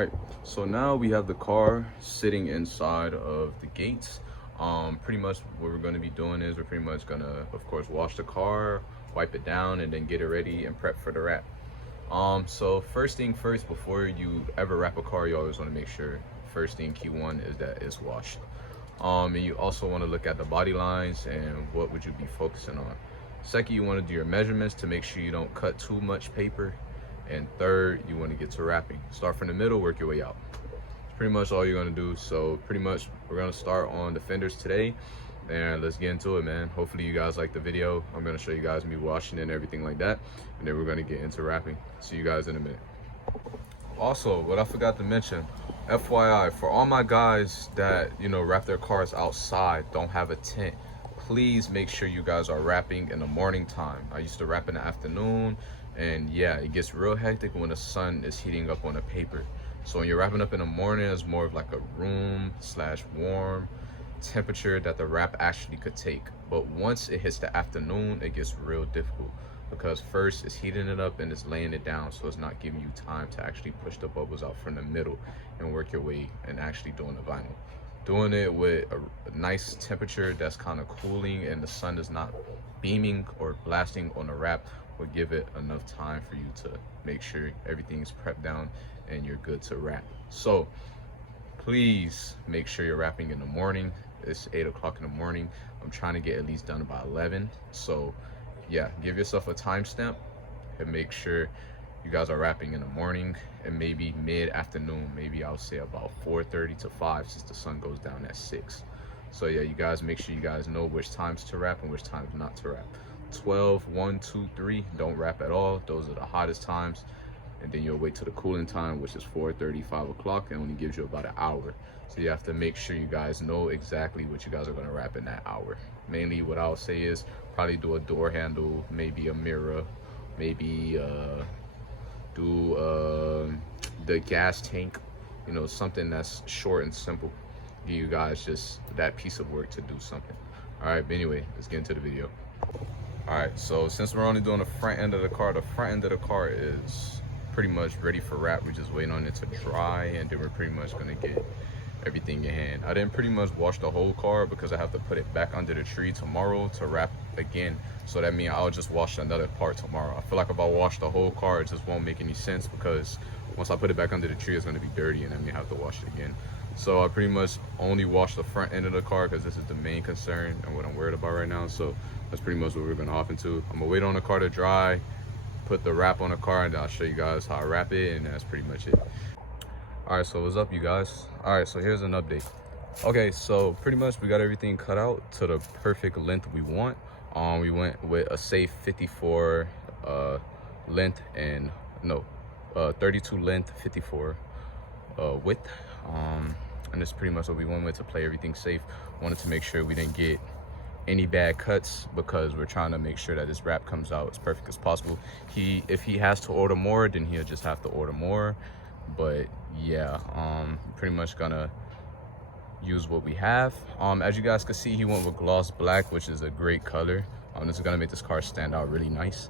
right, so now we have the car sitting inside of the gates. Pretty much what we're going to be doing is we're pretty much gonna, of course, wash the car, wipe it down, and then get it ready and prep for the wrap. So first thing first, before you ever wrap a car, you always want to make sure, first thing, key one, is that it's washed. And you also want to look at the body lines and what would you be focusing on. Second, you want to do your measurements to make sure you don't cut too much paper. And third, you want to get to wrapping. Start from the middle, work your way out. It's pretty much all you're going to do. So pretty much we're going to start on the fenders today, and let's get into it, man. Hopefully you guys like the video. I'm going to show you guys me washing and everything like that, and then we're going to get into wrapping. See you guys in a minute. Also, what I forgot to mention, FYI, for all my guys that, you know, wrap their cars outside, don't have a tent, please make sure you guys are wrapping in the morning time. I used to wrap in the afternoon, and yeah, it gets real hectic when the sun is heating up on the paper. So when you're wrapping up in the morning, it's more of like a room slash warm temperature that the wrap actually could take. But once it hits the afternoon, it gets real difficult, because first it's heating it up and it's laying it down, so it's not giving you time to actually push the bubbles out from the middle and work your way and actually doing the vinyl. Doing it with a nice temperature that's kind of cooling and the sun is not beaming or blasting on the wrap will give it enough time for you to make sure everything's prepped down and you're good to wrap. So please make sure you're wrapping in the morning. It's 8 o'clock in the morning. I'm trying to get at least done by 11. So yeah, give yourself a timestamp and make sure you guys are wrapping in the morning and maybe mid-afternoon. Maybe I'll say about 4:30 to 5, since the sun goes down at 6. So yeah, you guys make sure you guys know which times to wrap and which times not to wrap. 12, 1, 2, 3, don't wrap at all. Those are the hottest times. And then you'll wait till the cooling time, which is 4:30, 5 o'clock, and only gives you about an hour. So you have to make sure you guys know exactly what you guys are gonna wrap in that hour. Mainly what I'll say is probably do a door handle, maybe a mirror, maybe do the gas tank, you know, something that's short and simple. Give you guys just that piece of work to do something. All right, but anyway, let's get into the video. All right, so since we're only doing the front end of the car is pretty much ready for wrap. We're just waiting on it to dry, and then we're pretty much gonna get everything in hand. I didn't pretty much wash the whole car because I have to put it back under the tree tomorrow to wrap again. So that means I'll just wash another part tomorrow. I feel like if I wash the whole car, it just won't make any sense, because once I put it back under the tree, it's gonna be dirty and then we have to wash it again. So I pretty much only wash the front end of the car because this is the main concern and what I'm worried about right now. So that's pretty much what we're gonna hop into. I'm gonna wait on the car to dry, put the wrap on the car, and I'll show you guys how I wrap it, and that's pretty much it. All right, so what's up, you guys? All right, so here's an update. Okay, so pretty much we got everything cut out to the perfect length we want. We went with a safe 54 length and 32 length, 54 width. And that's pretty much what we went with to play everything safe. Wanted to make sure we didn't get any bad cuts, because we're trying to make sure that this wrap comes out as perfect as possible. If he has to order more, then he'll just have to order more. But yeah, pretty much gonna use what we have. As you guys can see, he went with gloss black, which is a great color. This is gonna make this car stand out really nice.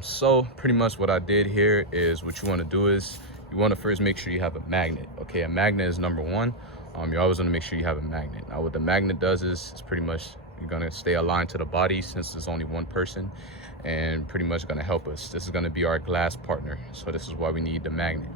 So pretty much what I did here is, what you want to do is you want to first make sure you have a magnet. Okay, a magnet is number one. You always want to make sure you have a magnet. Now what the magnet does is it's pretty much you're gonna stay aligned to the body, since there's only one person, and pretty much gonna help us. This is gonna be our glass partner, so this is why we need the magnet.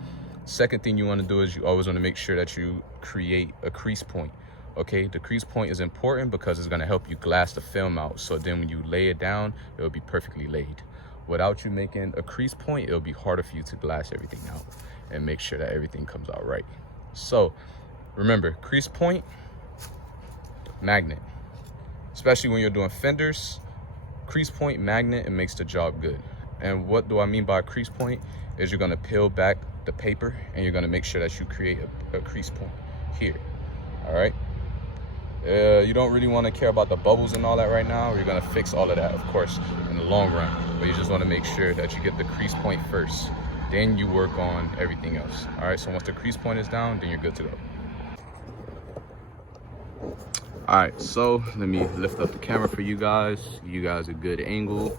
Second thing you want to do is you always want to make sure that you create a crease point. Okay, the crease point is important because it's going to help you glass the film out, so then when you lay it down, it will be perfectly laid. Without you making a crease point, it'll be harder for you to glass everything out and make sure that everything comes out right. So remember, crease point, magnet. Especially when you're doing fenders, crease point, magnet, it makes the job good. And what do I mean by crease point is you're going to peel back the paper and you're going to make sure that you create a crease point here. All right, you don't really want to care about the bubbles and all that right now. You're going to fix all of that, of course, in the long run, but you just want to make sure that you get the crease point first, then you work on everything else. All right, so once the crease point is down, then you're good to go. All right, so let me lift up the camera for you guys, give you guys a good angle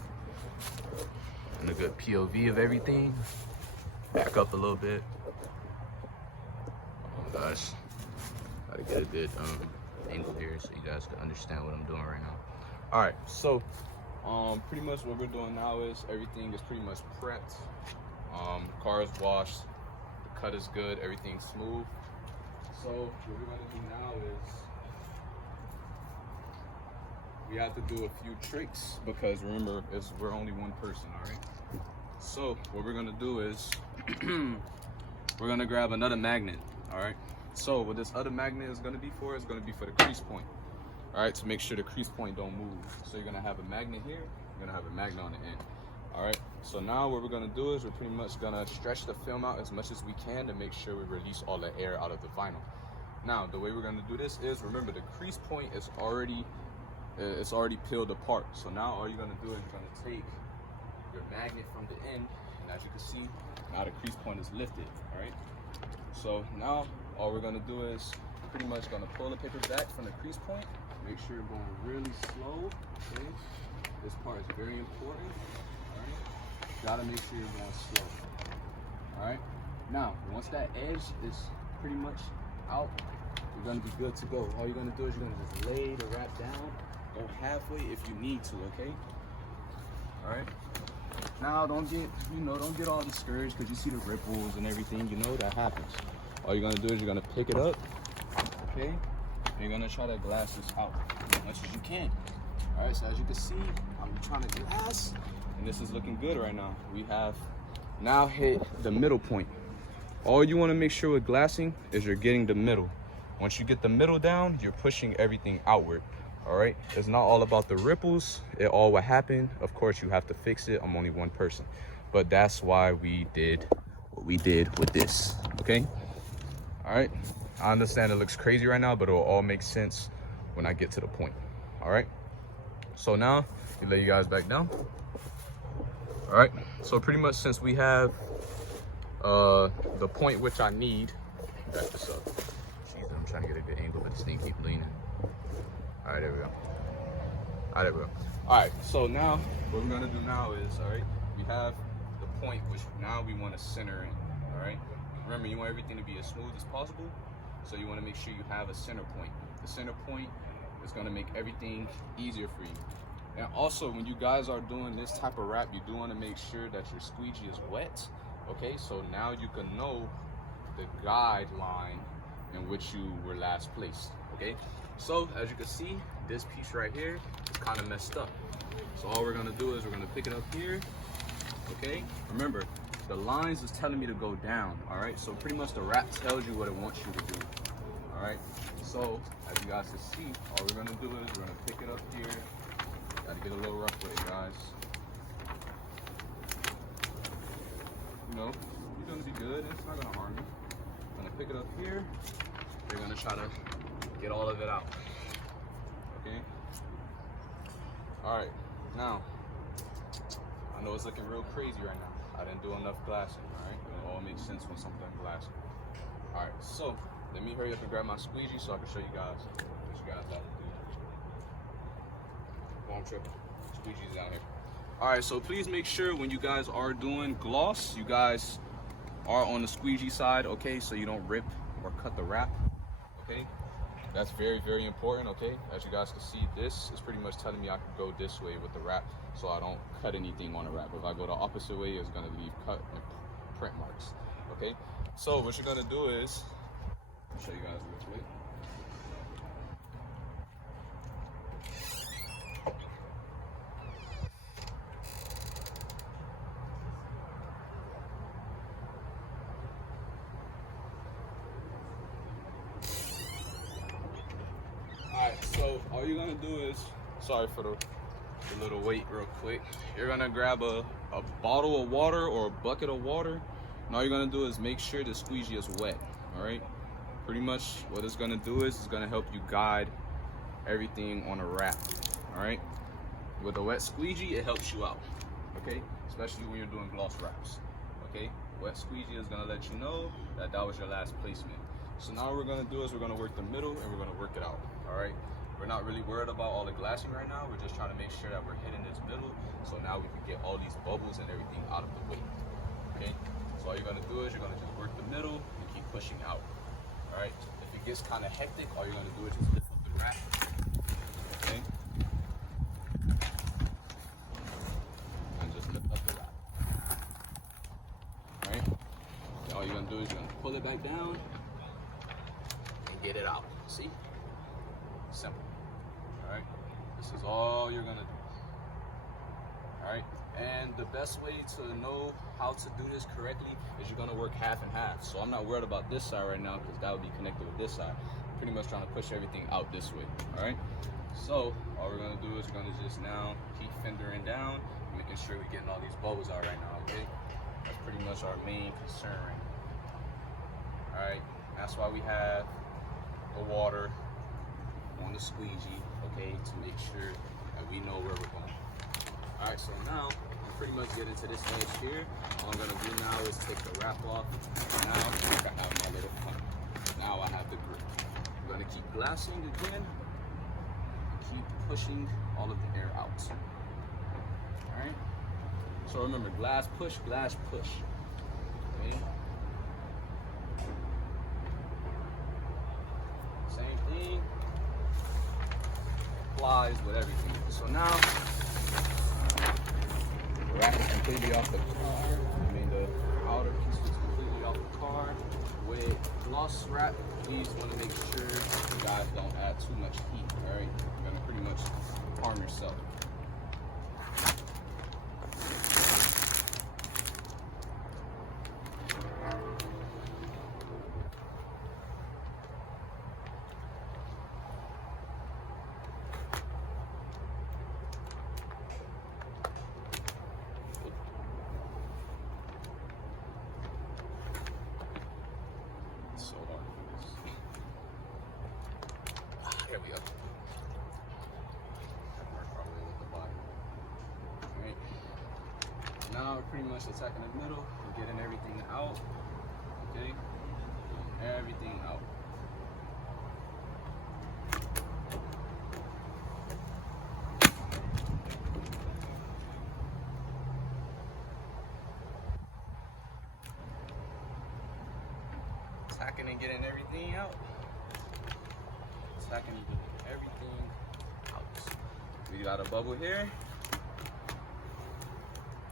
and a good POV of everything. Back up a little bit. Guys, gotta get a good angle here so you guys can understand what I'm doing right now. All right, so pretty much what we're doing now is everything is pretty much prepped. Car is washed, the cut is good, everything's smooth. So what we're gonna do now is we have to do a few tricks because remember, we're only one person, all right? So what we're gonna do is we're gonna grab another magnet, all right? So what this other magnet is gonna be for is gonna be for the crease point, all right? To make sure the crease point don't move. So you're gonna have a magnet here, you're gonna have a magnet on the end, all right? So now what we're gonna do is we're pretty much gonna stretch the film out as much as we can to make sure we release all the air out of the vinyl. Now, the way we're gonna do this is, remember the crease point is already peeled apart. So now all you're gonna do is you're gonna take your magnet from the end, and as you can see, now the crease point is lifted, all right? So now all we're gonna do is pretty much gonna pull the paper back from the crease point, make sure you're going really slow, okay? This part is very important, all right? Gotta make sure you're going slow, all right? Now, once that edge is pretty much out, you're gonna be good to go. All you're gonna do is you're gonna just lay the wrap down, go halfway if you need to, okay? All right. Now don't get all discouraged because you see the ripples and everything, that happens. All you're gonna do is you're gonna pick it up, okay? And you're gonna try to glass this out as much as you can. All right, so as you can see, I'm trying to glass, and this is looking good right now. We have now hit the middle point. All you wanna make sure with glassing is you're getting the middle. Once you get the middle down, you're pushing everything outward. All right, it's not all about the ripples. It all what happened. Of course, you have to fix it. I'm only one person, but that's why we did what we did with this. Okay. All right. I understand it looks crazy right now, but it will all make sense when I get to the point. All right. So now you lay you guys back down. All right. So pretty much since we have the point which I need, back this up. Jeez, I'm trying to get a good angle, but this thing keeps leaning. All right, there we go. All right, there we go. All right, so now what we're gonna do now is, all right, we have the point which now we want to center in. All right, remember you want everything to be as smooth as possible, so you want to make sure you have a center point. The center point is gonna make everything easier for you. And also, when you guys are doing this type of wrap, you do want to make sure that your squeegee is wet. Okay, so now you can know the guideline in which you were last placed. Okay. So as you can see, this piece right here is kind of messed up. So all we're gonna do is we're gonna pick it up here, okay? Remember, the lines is telling me to go down, all right? So pretty much the wrap tells you what it wants you to do, all right? So as you guys can see, all we're gonna do is we're gonna pick it up here. Gotta get a little rough with it, guys. You're gonna be good, it's not gonna harm you. I'm gonna pick it up here. You're gonna try to get all of it out, okay? All right, now, I know it's looking real crazy right now. I didn't do enough glassing, all right? It all makes sense when something glassing. All right, so let me hurry up and grab my squeegee so I can show you guys what you guys have to do. Oh, I'm tripping. Squeegee's down here. All right, so please make sure when you guys are doing gloss, you guys are on the squeegee side, okay? So you don't rip or cut the wrap, okay? That's very, very important, okay? As you guys can see, this is pretty much telling me I can go this way with the wrap so I don't cut anything on the wrap. If I go the opposite way, it's gonna leave cut and print marks, okay? So what you're gonna do is, I'll show you guys real quick. So all you're gonna do is, sorry for the little wait real quick. You're gonna grab a bottle of water or a bucket of water. And all you're gonna do is make sure the squeegee is wet, all right? Pretty much what it's gonna do is it's gonna help you guide everything on a wrap, all right? With a wet squeegee, it helps you out, okay? Especially when you're doing gloss wraps, okay? Wet squeegee is gonna let you know that that was your last placement. So now what we're gonna do is we're gonna work the middle and we're gonna work it out, all right? We're not really worried about all the glassing right now. We're just trying to make sure that we're hitting this middle, so now we can get all these bubbles and everything out of the way, okay? So all you're gonna do is you're gonna just work the middle and keep pushing out, All right. If it gets kind of hectic, all you're gonna do is just lift up the wrap. Okay. And just lift up the wrap. All right. And all you're gonna do is you're gonna pull it back down and get it out. See? Simple. All right. This is all you're gonna do. All right. And the best way to know how to do this correctly is you're gonna work half and half. So I'm not worried about this side right now because that would be connected with this side. Pretty much trying to push everything out this way. All right. So all we're gonna do is we're gonna just now keep fendering down, making sure we're getting all these bubbles out right now. Okay. That's pretty much our main concern right now. All right. That's why we have the water on the squeegee. Okay, to make sure that we know where we're going. All right. So now pretty much get into this edge here. All I'm gonna do now is take the wrap off. Now I have my little pump. Now I have the grip. I'm gonna keep glassing again. Keep pushing all of the air out. All right. So remember, glass push, glass push. Okay. Same thing applies with everything. So now. The wrap is completely off the car. I mean, the outer piece is completely off the car. With gloss wrap, please want to make sure you guys don't add too much heat. All right, you're gonna pretty much harm yourself. There we go. Alright. Now we're pretty much attacking the middle and getting everything out. Okay? Everything out. Attacking and getting everything out. Attacking and getting everything out. We got a bubble here.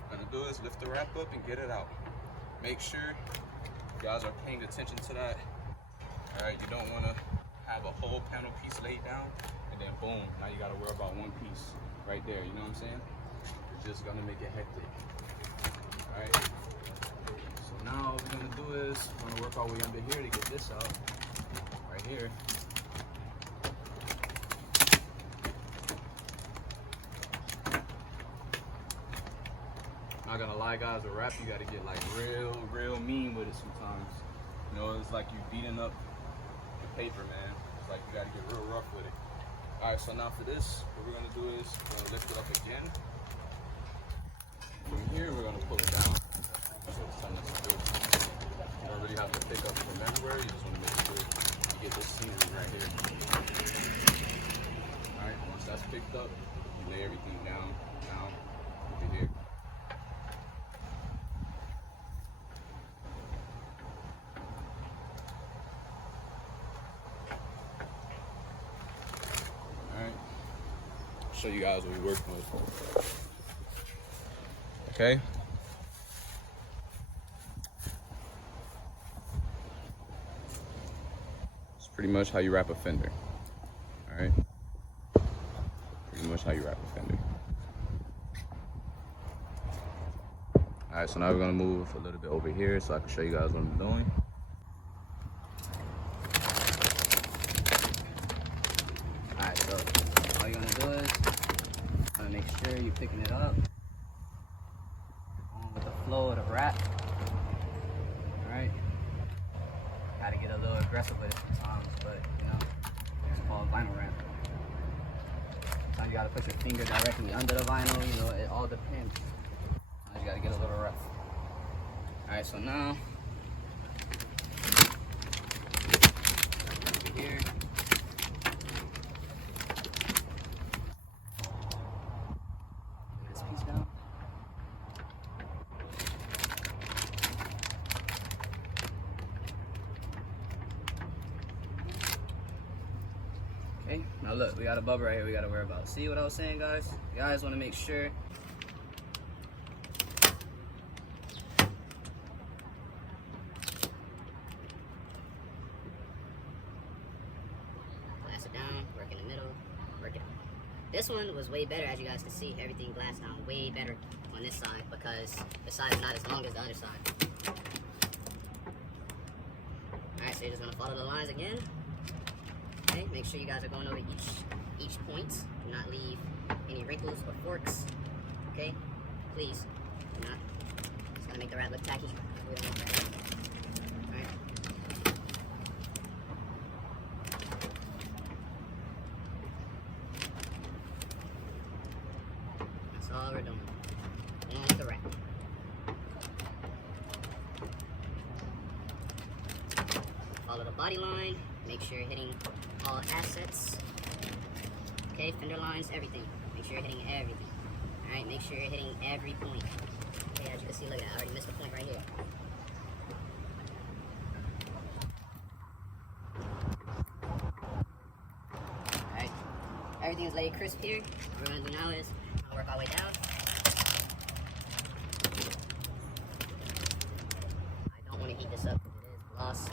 What I'm gonna do is lift the wrap up and get it out. Make sure you guys are paying attention to that. Alright, you don't wanna have a whole panel piece laid down and then boom, now you gotta worry about one piece right there, you know what I'm saying? It's just gonna make it hectic. Alright. So now what we're gonna do is we're gonna work our way under here to get this out. Right here. Not gonna lie, guys, with rap you gotta get like real mean with it sometimes. You know, it's like you beating up the paper, man. It's like you gotta get real rough with it. All right, so now for this, what we're gonna do is we're gonna lift it up again. From here, we're gonna pull it down. So it's something that's good. You don't really have to pick up from everywhere. You just wanna make sure you get this season right here. All right, once that's picked up, you lay everything down, over here. Show you guys what we're working with. Okay. It's pretty much how you wrap a Fender. All right. Pretty much how you wrap a Fender. All right. So now we're gonna move a little bit over here so I can show you guys what I'm doing. All right. So all you're gonna do is make sure you're picking it up on with the flow of the wrap. Alright. Gotta get a little aggressive with it sometimes, but you know, it's called vinyl wrap. Sometimes you gotta put your finger directly under the vinyl, you know, it all depends. You gotta get a little rough. Alright, so now over here. look, we got a bubble right here we gotta worry about. See what I was saying, guys? You guys wanna make sure. Glass it down, work in the middle, work it out. This one was way better, as you guys can see. Everything glassed down way better on this side because the side is not as long as the other side. Alright, so you're just gonna follow the lines again. Okay, make sure you guys are going over each point. Do not leave any wrinkles or forks. Okay, please do not. It's gonna make the rat look tacky. We don't want that. Alright. That's all we're doing. On with the rat. Follow the body line. Make sure you're hitting all assets. Okay, fender lines, everything. Make sure you're hitting everything. Alright, make sure you're hitting every point. Okay, as you can see, look at that. I already missed a point right here. Alright, everything is laid crisp here. What we're going to do now is work our way down. I don't want to heat this up because it is gloss.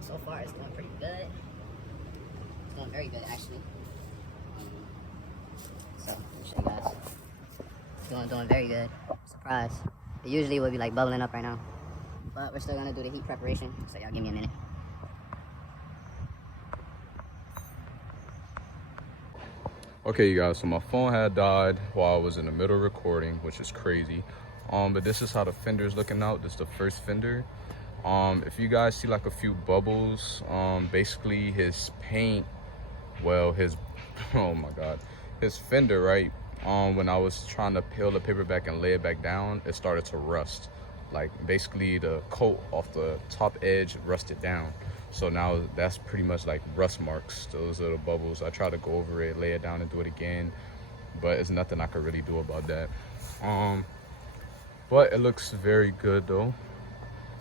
So far, it's going pretty good. It's going very good, actually. So, let me show you guys. It's doing very good. Surprise. It usually would be like bubbling up right now. But we're still going to do the heat preparation. So, y'all give me a minute. Okay, you guys, so my phone had died while I was in the middle of recording, which is crazy. But this is how the Fender's looking out. This is the first Fender. If you guys see like a few bubbles, basically his paint, well, his, oh my God, his fender, right? When I was trying to peel the paper back and lay it back down, it started to rust. Like basically the coat off the top edge rusted down. So now that's pretty much like rust marks. Those are the bubbles. I try to go over it, lay it down and do it again, but it's nothing I could really do about that. But it looks very good though.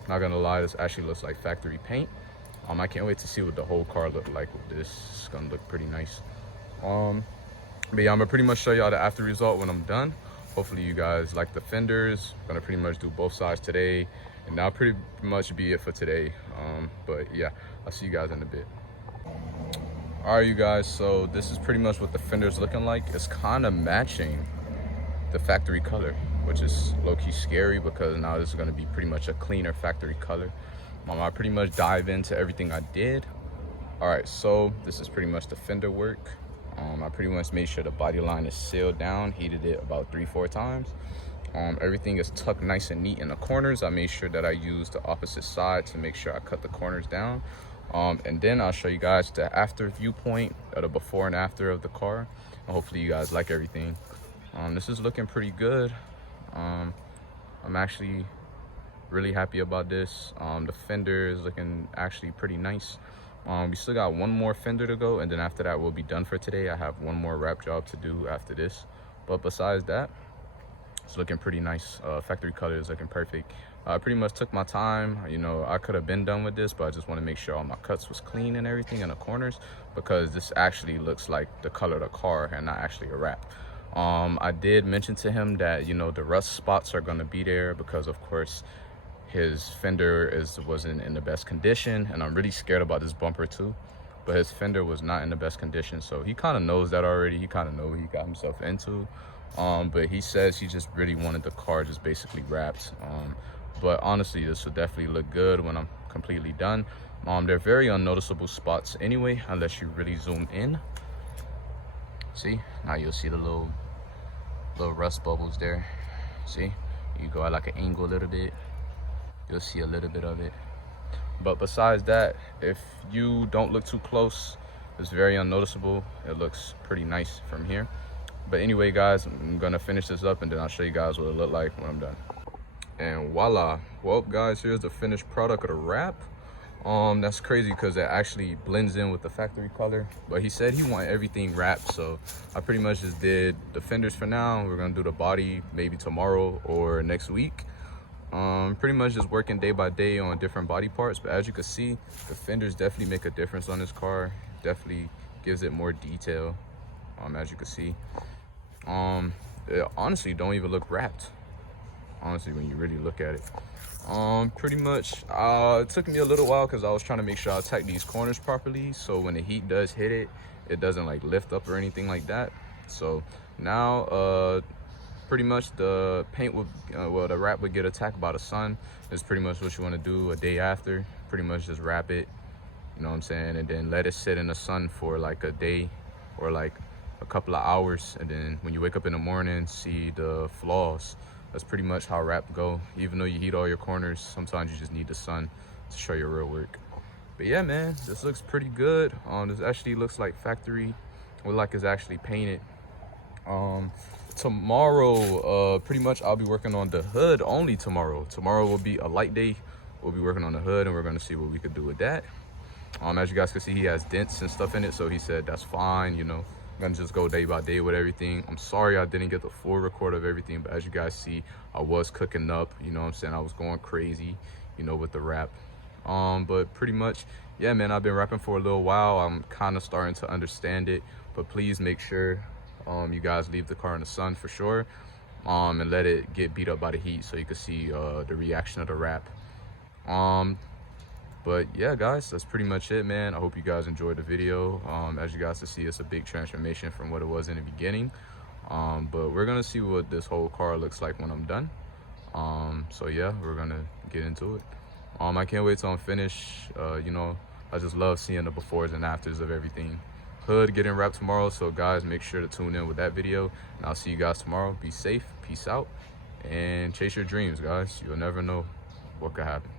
Not gonna lie, this actually looks like factory paint. I can't wait to see what the whole car look like with this. It's gonna look pretty nice. But yeah, I'm gonna pretty much show y'all the after result when I'm done. Hopefully you guys like the fenders. I'm gonna pretty much do both sides today, and that'll pretty much be it for today. But yeah, I'll see you guys in a bit. All right, you guys, so this is pretty much what the fender's looking like. It's kind of matching the factory color, which is low-key scary because now this is going to be pretty much a cleaner factory color. I pretty much dive into everything I did. All right, so this is pretty much the fender work. I pretty much made sure the body line is sealed down, heated it about 3-4 times. Everything is tucked nice and neat in the corners. I made sure that I used the opposite side to make sure I cut the corners down. And then I'll show you guys the after viewpoint of the before and after of the car. And hopefully you guys like everything. This is looking pretty good. I'm actually really happy about this. The fender is looking actually pretty nice. We still got one more fender to go, and then after that we'll be done for today. I have one more wrap job to do after this, but besides that, it's looking pretty nice. Factory color is looking perfect. I pretty much took my time. You know, I could have been done with this, but I just want to make sure all my cuts was clean and everything in the corners, because this actually looks like the color of the car and not actually a wrap. I did mention to him that, you know, the rust spots are going to be there because of course his fender wasn't in the best condition, and I'm really scared about this bumper too. But his fender was not in the best condition, so he kind of knows that already. He kind of knows what he got himself into. But he says he just really wanted the car just basically wrapped. But honestly, this will definitely look good when I'm completely done. They're very unnoticeable spots anyway, unless you really zoom in. See, now you'll see the little rust bubbles there. See, you go at like an angle a little bit, you'll see a little bit of it. But besides that, if you don't look too close, it's very unnoticeable. It looks pretty nice from here. But anyway, guys, I'm gonna finish this up and then I'll show you guys what it looked like when I'm done. And voila. Well, guys, here's the finished product of the wrap. That's crazy because it actually blends in with the factory color. But he said he wanted everything wrapped, so I pretty much just did the fenders for now. We're gonna do the body maybe tomorrow or next week. Pretty much just working day by day on different body parts. But as you can see, the fenders definitely make a difference on this car. Definitely gives it more detail, as you can see. It honestly don't even look wrapped, honestly, when you really look at it. Pretty much it took me a little while because I was trying to make sure I tack these corners properly, so when the heat does hit it, it doesn't like lift up or anything like that. So now pretty much the paint would well, the wrap would get attacked by the sun. Is pretty much what you want to do a day after. Pretty much just wrap it, you know what I'm saying, and then let it sit in the sun for like a day or like a couple of hours, and then when you wake up in the morning, see the flaws. That's pretty much how wrap go. Even though you heat all your corners, sometimes you just need the sun to show your real work. But yeah, man, this looks pretty good. This actually looks like factory, or like it's actually painted. Tomorrow, pretty much I'll be working on the hood only tomorrow. Tomorrow will be a light day. We'll be working on the hood, and we're gonna see what we could do with that. As you guys can see, he has dents and stuff in it, so he said that's fine, you know. I'm gonna just go day by day with everything. I'm sorry I didn't get the full record of everything, but as you guys see, I was cooking up, you know what I'm saying? I was going crazy, you know, with the wrap. But pretty much, yeah, man, I've been rapping for a little while. I'm kind of starting to understand it, but please make sure you guys leave the car in the sun for sure, and let it get beat up by the heat so you can see the reaction of the wrap. But yeah, guys, that's pretty much it, man. I hope you guys enjoyed the video. As you guys can see, it's a big transformation from what it was in the beginning. But we're gonna see what this whole car looks like when I'm done. So yeah, we're gonna get into it. I can't wait till I'm finished. You know, I just love seeing the befores and afters of everything. Hood getting wrapped tomorrow, so guys, make sure to tune in with that video, and I'll see you guys tomorrow. Be safe, peace out, and chase your dreams, guys. You'll never know what could happen.